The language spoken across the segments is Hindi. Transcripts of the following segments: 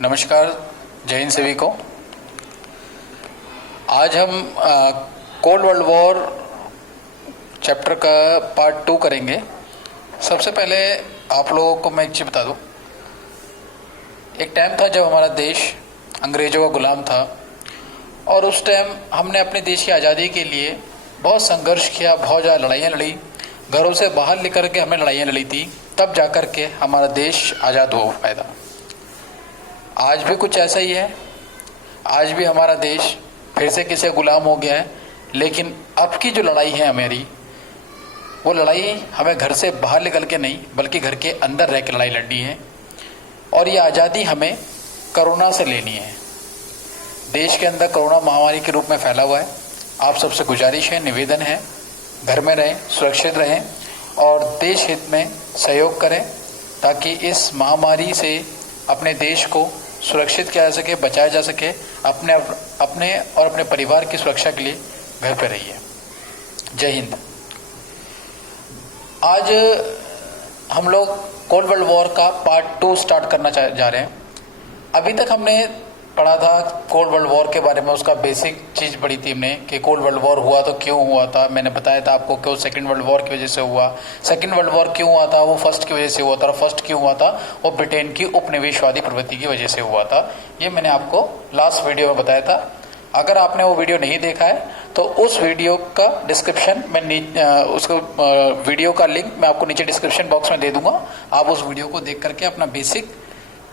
नमस्कार, जय हिंद सभी को। आज हम कोल्ड वर्ल्ड वॉर चैप्टर का पार्ट 2 करेंगे। सबसे पहले आप लोगों को मैं एक चीज़ बता दूं। एक टाइम था जब हमारा देश अंग्रेज़ों का गुलाम था और उस टाइम हमने अपने देश की आज़ादी के लिए बहुत संघर्ष किया, बहुत ज़्यादा लड़ाइयाँ लड़ी, घरों से बाहर लेकर के हमें लड़ाइयाँ लड़ी थी, तब जाकर के हमारा देश आज़ाद हो पाया था। आज भी कुछ ऐसा ही है। आज भी हमारा देश फिर से किसी गुलाम हो गया है, लेकिन अब की जो लड़ाई है हमारी, वो लड़ाई हमें घर से बाहर निकल के नहीं बल्कि घर के अंदर रह के लड़ाई लड़नी है। और ये आज़ादी हमें कोरोना से लेनी है। देश के अंदर कोरोना महामारी के रूप में फैला हुआ है। आप सबसे गुजारिश है, निवेदन है, घर में रहें, सुरक्षित रहें और देश हित में सहयोग करें ताकि इस महामारी से अपने देश को सुरक्षित किया जा सके, बचाया जा सके। अपने और अपने परिवार की सुरक्षा के लिए घर पे रहिए। जय हिंद। आज हम लोग कोल्ड वर्ल्ड वॉर का पार्ट 2 स्टार्ट करना जा रहे हैं। अभी तक हमने पढ़ा था कोल्ड वर्ल्ड वॉर के बारे में, उसका बेसिक चीज़ पढ़ी थी हमने कि कोल्ड वर्ल्ड वॉर हुआ तो क्यों हुआ था। मैंने बताया था आपको क्यों सेकंड वर्ल्ड वॉर की वजह से हुआ, सेकंड वर्ल्ड वॉर क्यों हुआ था, वो फर्स्ट की वजह से हुआ था, और फर्स्ट क्यों हुआ था, वो ब्रिटेन की उपनिवेशवादी प्रवृत्ति की वजह से हुआ था। ये मैंने आपको लास्ट वीडियो में बताया था। अगर आपने वो वीडियो नहीं देखा है तो उस वीडियो का डिस्क्रिप्शन में उसको वीडियो का लिंक मैं आपको नीचे डिस्क्रिप्शन बॉक्स में दे दूंगा। आप उस वीडियो को देख करके अपना बेसिक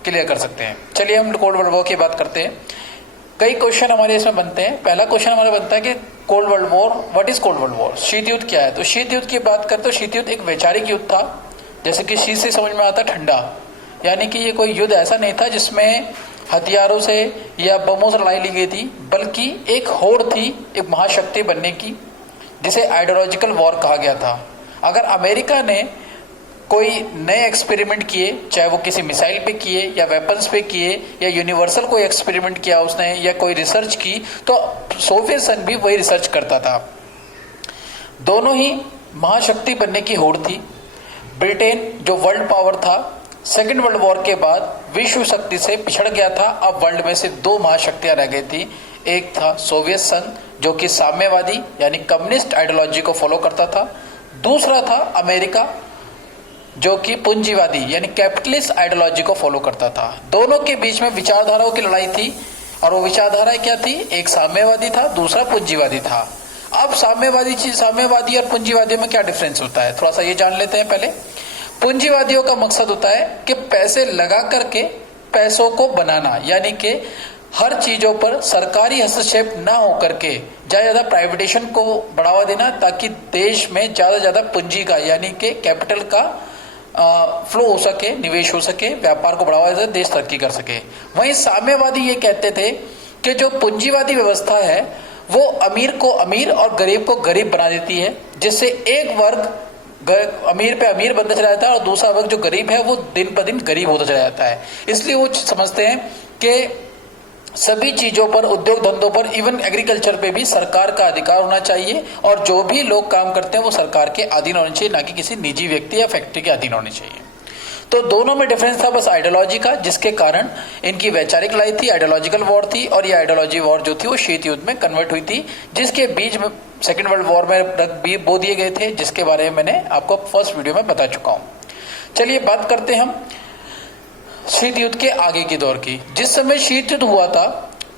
क्लियर कर सकते हैं। चलिए हम कोल्ड वर्ल्ड वॉर की बात करते हैं। कई क्वेश्चन हमारे इसमें बनते हैं। पहला क्वेश्चन हमारा बनता है कि cold world war, what is cold world war, शीत युद्ध क्या है। तो शीत युद्ध की बात करते तो शीत युद्ध एक वैचारिक युद्ध था। जैसे कि शीत से समझ में आता ठंडा, यानी कि ये कोई युद्ध ऐसा नहीं था जिसमें हथियारों से या बमों से लड़ाई ली गई थी, बल्कि एक होड़ थी एक महाशक्ति बनने की, जिसे आइडियोलॉजिकल वॉर कहा गया था। अगर अमेरिका ने कोई नए एक्सपेरिमेंट किए, चाहे वो किसी मिसाइल पे किए या वेपन्स पे किए या यूनिवर्सल कोई एक्सपेरिमेंट किया उसने या कोई रिसर्च की, तो सोवियत संघ भी वही रिसर्च करता था। दोनों ही महाशक्ति बनने की होड़ थी। ब्रिटेन जो वर्ल्ड पावर था, सेकेंड वर्ल्ड वॉर के बाद विश्व शक्ति से पिछड़ गया था। अब वर्ल्ड में से 2 महाशक्तियां रह गई थी। एक था सोवियत संघ जो कि साम्यवादी यानी कम्युनिस्ट आइडियोलॉजी को फॉलो करता था। दूसरा था अमेरिका जो कि पूंजीवादी यानी कैपिटलिस्ट आइडियोलॉजी को फॉलो करता था। दोनों के बीच में विचारधाराओं की लड़ाई थी और वो विचारधाराएं क्या थी, एक साम्यवादी था, दूसरा पूंजीवादी था। अब साम्यवादी और पूंजीवादियों में क्या डिफरेंस होता है, थोड़ा सा ये जान लेते हैं। पहले पूंजीवादियों का मकसद होता है कि पैसे लगा करके पैसों को बनाना, यानी कि हर चीजों पर सरकारी हस्तक्षेप ना हो करके ज्यादा प्राइवेटेशन को बढ़ावा देना, ताकि देश में ज्यादा पूंजी का यानी कि कैपिटल का फ्लो हो सके, निवेश हो सके, व्यापार को बढ़ावा दे, देश तरक्की कर सके। वहीं साम्यवादी ये कहते थे कि जो पूंजीवादी व्यवस्था है वो अमीर को अमीर और गरीब को गरीब बना देती है, जिससे एक वर्ग अमीर पे अमीर बनता चला जाता है और दूसरा वर्ग जो गरीब है वो दिन पर दिन गरीब होता चला जाता है। इसलिए वो समझते हैं कि सभी चीजों पर, उद्योग धंधों पर, इवन एग्रीकल्चर पे भी सरकार का अधिकार होना चाहिए और जो भी लोग काम करते हैं वो सरकार के अधीन होने चाहिए, ना कि किसी निजी व्यक्ति या फैक्ट्री के अधीन होने चाहिए। तो दोनों में डिफरेंस था बस आइडियोलॉजी का, जिसके कारण इनकी वैचारिक लड़ाई थी, आइडियोलॉजिकल वॉर थी। और ये आइडियोलॉजी वॉर जो थी वो शीत युद्ध में कन्वर्ट हुई थी, जिसके बीच में सेकेंड वर्ल्ड वॉर में भी बो दिए गए थे, जिसके बारे में मैंने आपको फर्स्ट वीडियो में बता चुका हूँ। चलिए बात करते हैं हम शीत युद्ध के आगे की दौर की। जिस समय शीत युद्ध हुआ था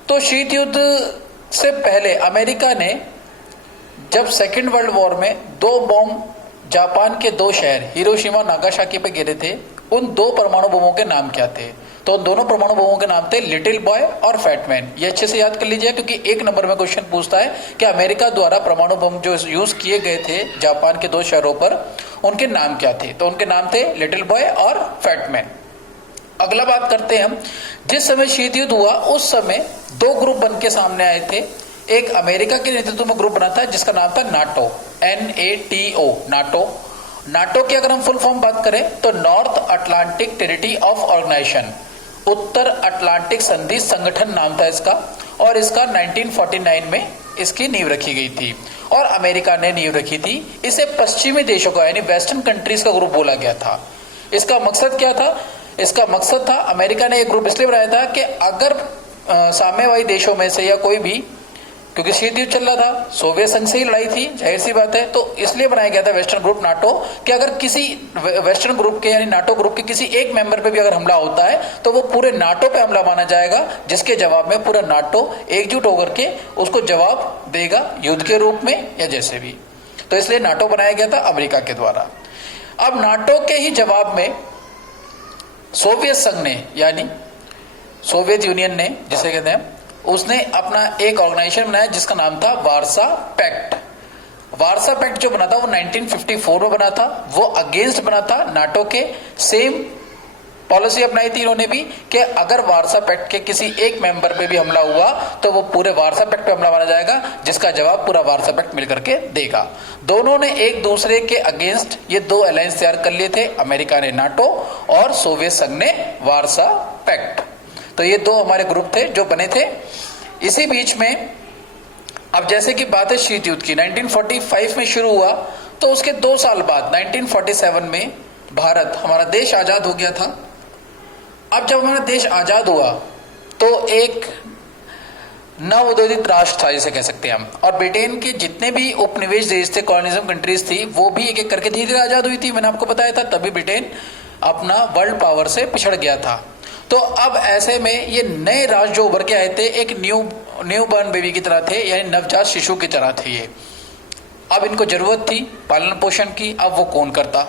तो शीत युद्ध से पहले अमेरिका ने जब सेकेंड वर्ल्ड वॉर में 2 बॉम्ब जापान के 2 शहर हिरोशिमा नागासाकी पे गिरे थे, उन 2 परमाणु बमों के नाम क्या थे। तो उन दोनों परमाणु बमों के नाम थे लिटिल बॉय और फैट मैन। ये अच्छे से याद कर लीजिए क्योंकि 1 नंबर में क्वेश्चन पूछता है कि अमेरिका द्वारा परमाणु बम जो यूज किए गए थे जापान के 2 शहरों पर, उनके नाम क्या थे। तो उनके नाम थे लिटिल बॉय और फैट मैन। अगला बात करते हैं हम, जिस समय शीत युद्ध हुआ उस समय 2 ग्रुप बन के सामने आए थे। एक अमेरिका के नेतृत्व में ग्रुप बना था जिसका नाम था नाटो, NATO, नाटो की अगर हम फुल फॉर्म बात करें तो North Atlantic territory of organization, उत्तर अटलांटिक संधि संगठन नाम था इसका। और इसका 1949 में इसकी नींव रखी गई थी और अमेरिका ने नींव रखी थी। इसे पश्चिमी देशों का यानी वेस्टर्न कंट्रीज का ग्रुप बोला गया था। इसका मकसद क्या था इसका मकसद था, अमेरिका ने एक ग्रुप इसलिए बनाया था कि अगर साम्यवादी देशों में से या कोई भी, क्योंकि शीत युद्ध चल रहा था, सोवियत संघ से ही लड़ाई थी, जाहिर सी बात है, तो इसलिए बनाया गया था वेस्टर्न ग्रुप नाटो, कि अगर किसी वेस्टर्न ग्रुप के यानी नाटो ग्रुप के किसी एक मेंबर पे भी अगर हमला होता है तो वो पूरे नाटो पे हमला माना जाएगा, जिसके जवाब में पूरा नाटो एकजुट होकर के उसको जवाब देगा युद्ध के रूप में या जैसे भी। तो इसलिए नाटो बनाया गया था अमेरिका के द्वारा। अब नाटो के ही जवाब में सोवियत संघ ने यानी सोवियत यूनियन ने जिसे कहते हैं, उसने अपना एक ऑर्गेनाइजेशन बनाया जिसका नाम था वार्सा पैक्ट। वार्सा पैक्ट जो बना था वो 1954 में बना था। वो अगेंस्ट बना था नाटो के। सेम पॉलिसी अपनाई थी इन्होंने भी कि अगर वार्सा पैक्ट के किसी एक मेंबर पे भी हमला हुआ तो वो पूरे वार्सा पैक्ट पे हमला माना जाएगा, जिसका जवाब पूरा वार्सा पैक्ट मिलकर के देगा। दोनों ने एक दूसरे के अगेंस्ट ये दो अलायंस तैयार कर लिए थे, अमेरिका ने नाटो और सोवियत संघ ने वार्सा पैक्ट। तो ये दो हमारे ग्रुप थे जो बने थे। इसी बीच में अब जैसे कि बात है शीत युद्ध की, 1945 में शुरू हुआ, तो उसके 2 साल बाद 1947 में भारत हमारा देश आजाद हो गया था। अब जब हमारा देश आजाद हुआ तो एक नवोदित राष्ट्र था जिसे कह सकते हैं हम, और ब्रिटेन के जितने भी उपनिवेश देश थे, कॉलोनिज्म कंट्रीज थी, वो भी एक एक करके धीरे धीरे आजाद हुई थी। मैंने आपको बताया था तभी ब्रिटेन अपना वर्ल्ड पावर से पिछड़ गया था। तो अब ऐसे में ये नए राज्य जो उभर के आए थे एक न्यू बॉर्न बेबी की तरह थे, यानी नवजात शिशु की तरह थे ये। अब इनको जरूरत थी पालन पोषण की, अब वो कौन करता।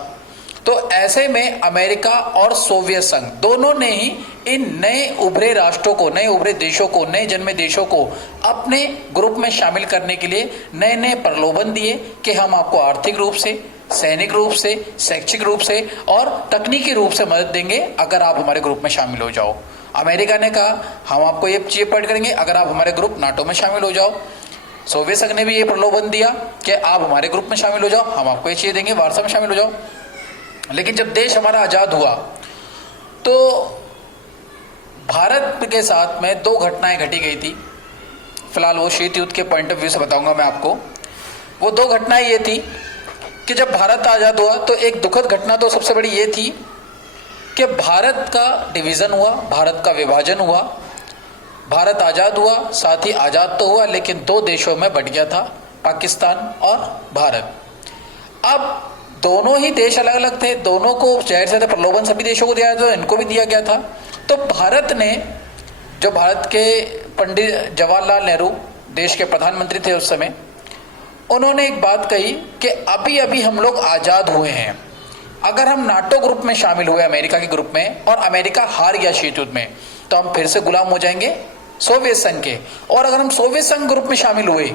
तो ऐसे में अमेरिका और सोवियत संघ दोनों ने ही इन नए उभरे राष्ट्रों को, नए उभरे देशों को, नए जन्मे देशों को अपने ग्रुप में शामिल करने के लिए नए नए प्रलोभन दिए कि हम आपको आर्थिक रूप से, सैनिक रूप से, शैक्षिक रूप से और तकनीकी रूप से मदद देंगे अगर आप हमारे ग्रुप में शामिल हो जाओ। अमेरिका ने कहा हम आपको ये चीजें प्रोवाइड करेंगे अगर आप हमारे ग्रुप नाटो में शामिल हो जाओ। सोवियत संघ ने भी ये प्रलोभन दिया कि आप हमारे ग्रुप में शामिल हो जाओ, हम आपको ये चीजें देंगे, वार्सा में शामिल हो जाओ। लेकिन जब देश हमारा आजाद हुआ तो भारत के साथ में 2 घटनाएं घटी गई थी। फिलहाल वो शीत युद्ध के पॉइंट ऑफ व्यू से बताऊंगा मैं आपको। वो 2 घटनाएं ये थी कि जब भारत आजाद हुआ तो एक दुखद घटना तो सबसे बड़ी ये थी कि भारत का डिवीजन हुआ, भारत का विभाजन हुआ। भारत आजाद हुआ, साथ ही आजाद तो हुआ लेकिन 2 देशों में बट गया था, पाकिस्तान और भारत। अब दोनों ही देश अलग अलग थे, दोनों को जाहिर से प्रलोभन सभी देशों को दिया था, इनको भी दिया गया था। तो भारत ने, जो भारत के पंडित जवाहरलाल नेहरू देश के प्रधानमंत्री थे उस समय, उन्होंने एक बात कही कि अभी अभी हम लोग आजाद हुए हैं, अगर हम नाटो ग्रुप में शामिल हुए अमेरिका के ग्रुप में और अमेरिका हार गया शीत युद्ध में तो हम फिर से गुलाम हो जाएंगे सोवियत संघ के, और अगर हम सोवियत संघ ग्रुप में शामिल हुए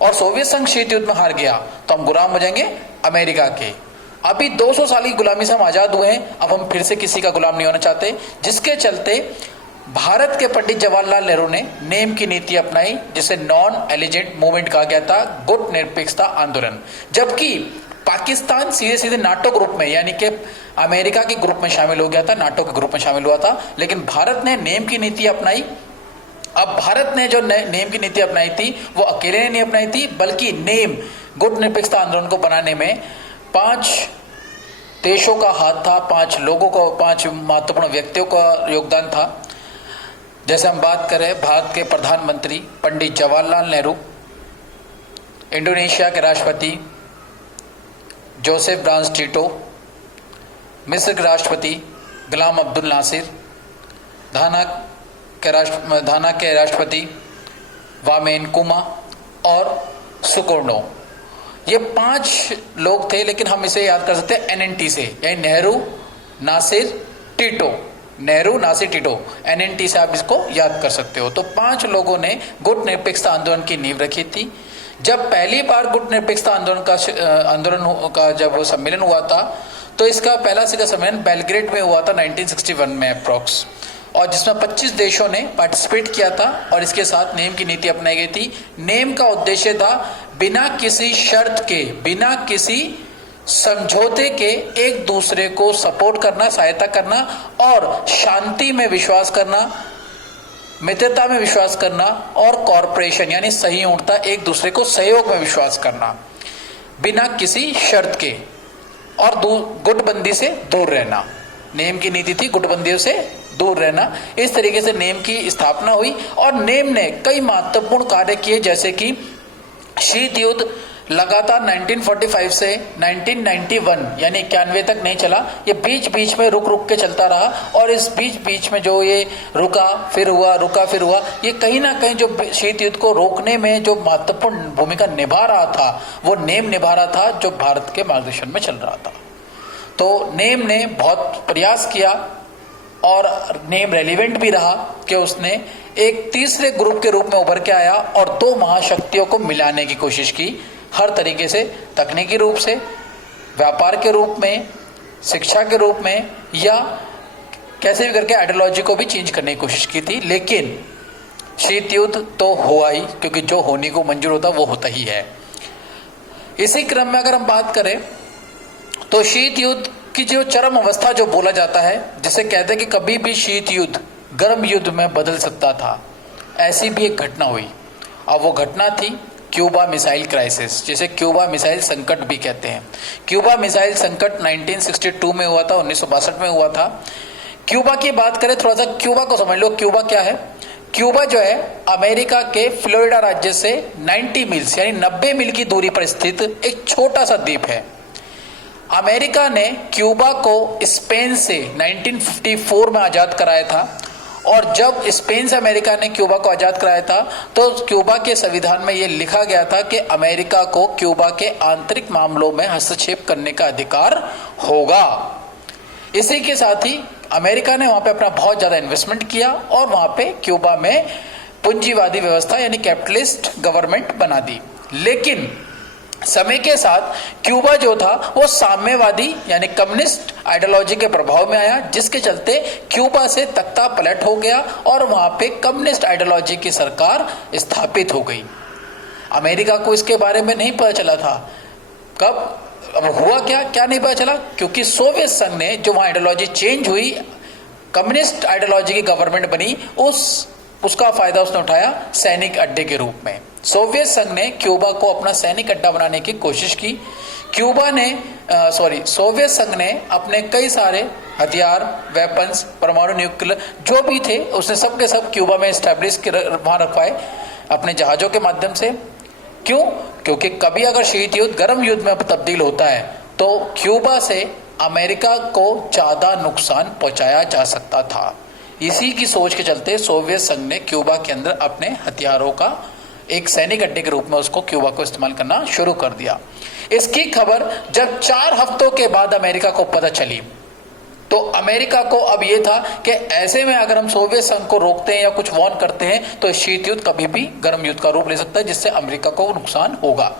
और सोवियत संघ शीत युद्ध में हार गया तो हम गुलाम हो जाएंगे अमेरिका के। अभी 200 साल की गुलामी से हम आजाद हुए हैं, अब हम फिर से किसी का गुलाम नहीं होना चाहते, जिसके चलते भारत के पंडित जवाहरलाल नेहरू ने नेम की नीति अपनाई जिसे नॉन एलिजेंट मूवमेंट कहा गया था, गुट निरपेक्षता आंदोलन। जबकि पाकिस्तान सीधे सीधे नाटो ग्रुप में यानी कि अमेरिका के ग्रुप में शामिल हो गया था, नाटो के ग्रुप में शामिल हुआ था, लेकिन भारत ने नेम की नीति अपनाई। अब भारत ने जो नेम की नीति अपनाई थी वो अकेले ने नहीं अपनाई थी, बल्कि नेम गुट निरपेक्षता आंदोलन को बनाने में 5 देशों का हाथ था, 5 लोगों का, 5 महत्वपूर्ण व्यक्तियों का योगदान था। जैसे हम बात करें भारत के प्रधानमंत्री पंडित जवाहरलाल नेहरू, इंडोनेशिया के राष्ट्रपति जोसेफ ब्रांस टीटो, मिस्र के राष्ट्रपति गुलाम अब्दुल नासिर, घाना के राष्ट्रपति वामेन कुमा और सुकोर्णो। ये 5 लोग थे, लेकिन हम इसे याद कर सकते हैं एनएनटी से, यानी नेहरू नासिर टीटो, नेहरू नासिर टीटो, एनएनटी से आप इसको याद कर सकते हो। तो 5 लोगों ने गुट निरपेक्षता आंदोलन की नींव रखी थी। जब पहली बार गुट निरपेक्षता आंदोलन का जब सम्मेलन हुआ था तो इसका पहला सम्मेलन बेलग्रेड में हुआ था 1961 में अप्रॉक्स, और जिसमें 25 देशों ने पार्टिसिपेट किया था और इसके साथ नेम की नीति अपनाई गई थी। नेम का उद्देश्य था बिना किसी शर्त के, बिना किसी समझौते के एक दूसरे को सपोर्ट करना, सहायता करना और शांति में विश्वास करना, मित्रता में विश्वास करना और कॉर्पोरेशन यानी सहयोगिता, एक दूसरे को सहयोग में विश्वास करना बिना किसी शर्त के, और गुटबंदी से दूर रहना। नेम की नीति थी गुटबंदियों से दूर रहना। इस तरीके से नेम की स्थापना हुई और नेम ने कई महत्वपूर्ण कार्य किए, जैसे कि शीत युद्ध लगातार 1945 से 1991 यानी 91 तक नहीं चला, ये बीच बीच में रुक रुक के चलता रहा। और इस बीच बीच में जो ये रुका फिर हुआ, ये कहीं ना कहीं जो शीत युद्ध को रोकने में जो महत्वपूर्ण भूमिका निभा रहा था वो नेम निभा रहा था, जो भारत के मार्गदर्शन में चल रहा था। तो नेम ने बहुत प्रयास किया और नेम रेलिवेंट भी रहा कि उसने एक तीसरे ग्रुप के रूप में उभर के आया और दो महाशक्तियों को मिलाने की कोशिश की, हर तरीके से, तकनीकी रूप से, व्यापार के रूप में, शिक्षा के रूप में, या कैसे भी करके आइडियोलॉजी को भी चेंज करने की कोशिश की थी। लेकिन शीत युद्ध तो हुआ ही, क्योंकि जो होने को मंजूर होता वो होता ही है। इसी क्रम में अगर हम बात करें तो शीत युद्ध की जो चरम अवस्था जो बोला जाता है, जिसे कहते हैं कि कभी भी शीत युद्ध गर्म युद्ध में बदल सकता था, ऐसी भी एक घटना हुई। अब वो घटना थी क्यूबा मिसाइल क्राइसिस, जिसे क्यूबा मिसाइल संकट भी कहते हैं। क्यूबा मिसाइल संकट 1962 में हुआ था, 1962 में हुआ था। क्यूबा की बात करें, थोड़ा सा क्यूबा को समझ लो। क्यूबा क्या है? क्यूबा जो है अमेरिका के फ्लोरिडा राज्य से 90 मील्स यानी 90 मील की दूरी पर स्थित एक छोटा सा द्वीप है। अमेरिका ने क्यूबा को स्पेन से 1954 में आजाद कराया था, और जब स्पेन से अमेरिका ने क्यूबा को आजाद कराया था तो क्यूबा के संविधान में यह लिखा गया था कि अमेरिका को क्यूबा के आंतरिक मामलों में हस्तक्षेप करने का अधिकार होगा। इसी के साथ ही अमेरिका ने वहां पे अपना बहुत ज्यादा इन्वेस्टमेंट किया और वहां पे क्यूबा में पूंजीवादी व्यवस्था यानी कैपिटलिस्ट गवर्नमेंट बना दी। लेकिन समय के साथ क्यूबा जो था वो साम्यवादी यानी कम्युनिस्ट आइडियोलॉजी के प्रभाव में आया, जिसके चलते क्यूबा से तख्ता पलट हो गया और वहां पे कम्युनिस्ट आइडियोलॉजी की सरकार स्थापित हो गई। अमेरिका को इसके बारे में नहीं पता चला था। कब अब हुआ क्या नहीं पता चला, क्योंकि सोवियत संघ ने जो वहां आइडियोलॉजी चेंज हुई, कम्युनिस्ट आइडियोलॉजी की गवर्नमेंट बनी, उसका फायदा उसने उठाया सैनिक अड्डे के रूप में। सोवियत संघ ने क्यूबा को अपना सैनिक अड्डा बनाने की कोशिश की। सोवियत संघ ने अपने कई सारे हथियार, वेपन्स, परमाणु न्यूक्लियर जो भी थे, उसने सब के सब क्यूबा में स्टैब्लिश वहां रखवाए अपने जहाजों के माध्यम से। क्यों? क्योंकि कभी अगर शीत युद्ध गर्म युद्ध में तब्दील होता है तो क्यूबा से अमेरिका को ज्यादा नुकसान पहुंचाया जा सकता था। इसी की सोच के चलते सोवियत संघ ने क्यूबा के अंदर अपने हथियारों का एक सैनिक अड्डे के रूप में उसको क्यूबा को इस्तेमाल करना शुरू कर दिया। इसकी खबर जब 4 हफ्तों के बाद अमेरिका को पता चली तो अमेरिका को अब यह था कि ऐसे में अगर हम सोवियत संघ को रोकते हैं या कुछ वार्न करते हैं तो शीत युद्ध कभी भी गर्म युद्ध का रूप ले सकता है, जिससे अमेरिका को नुकसान होगा।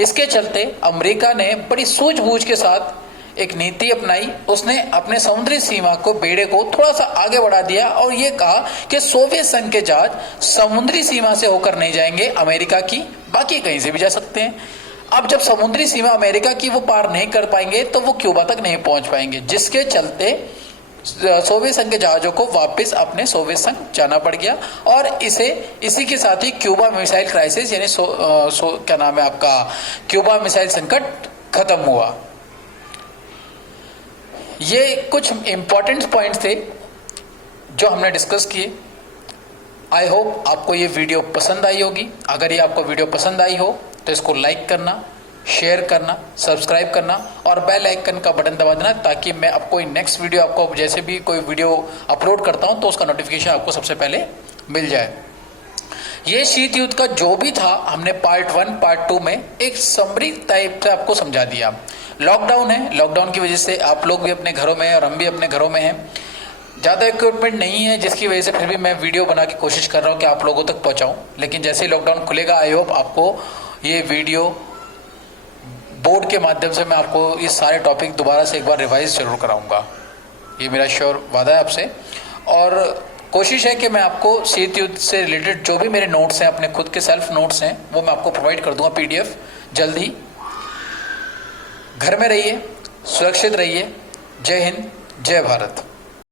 इसके चलते अमेरिका ने बड़ी सूझबूझ के साथ एक नीति अपनाई। उसने अपने समुद्री सीमा को, बेड़े को थोड़ा सा आगे बढ़ा दिया और यह कहा कि सोवियत संघ के जहाज समुद्री सीमा से होकर नहीं जाएंगे अमेरिका की, बाकी कहीं से भी जा सकते हैं। अब जब समुद्री सीमा अमेरिका की वो पार नहीं कर पाएंगे तो वो क्यूबा तक नहीं पहुंच पाएंगे, जिसके चलते सोवियत संघ के जहाजों को वापस अपने सोवियत संघ जाना पड़ गया। और इसी के साथ ही क्यूबा मिसाइल क्राइसिस यानी क्या नाम है आपका, क्यूबा मिसाइल संकट खत्म हुआ। ये कुछ इंपॉर्टेंट पॉइंट्स थे जो हमने डिस्कस किए। आई होप आपको ये वीडियो पसंद आई होगी। अगर ये आपको वीडियो पसंद आई हो तो इसको लाइक करना, शेयर करना, सब्सक्राइब करना और बेल आइकन का बटन दबा देना, ताकि मैं आपको नेक्स्ट वीडियो, आपको जैसे भी कोई वीडियो अपलोड करता हूं तो उसका नोटिफिकेशन आपको सबसे पहले मिल जाए। ये शीत युद्ध का जो भी था हमने पार्ट 1 पार्ट 2 में एक समरी टाइप से आपको समझा दिया। लॉकडाउन है, लॉकडाउन की वजह से आप लोग भी अपने घरों में हैं और हम भी अपने घरों में हैं। ज़्यादा इक्विपमेंट नहीं है, जिसकी वजह से फिर भी मैं वीडियो बना के कोशिश कर रहा हूँ कि आप लोगों तक पहुँचाऊँ। लेकिन जैसे ही लॉकडाउन खुलेगा आई होप आपको ये वीडियो बोर्ड के माध्यम से मैं आपको ये सारे टॉपिक दोबारा से एक बार रिवाइज जरूर कराऊंगा। ये मेरा श्योर वादा है आपसे। और कोशिश है कि मैं आपको शीत युद्ध से रिलेटेड जो भी मेरे नोट्स हैं, अपने खुद के सेल्फ नोट्स हैं, वो मैं आपको प्रोवाइड कर दूंगा PDF जल्द ही। घर में रहिए, सुरक्षित रहिए। जय हिंद, जय भारत।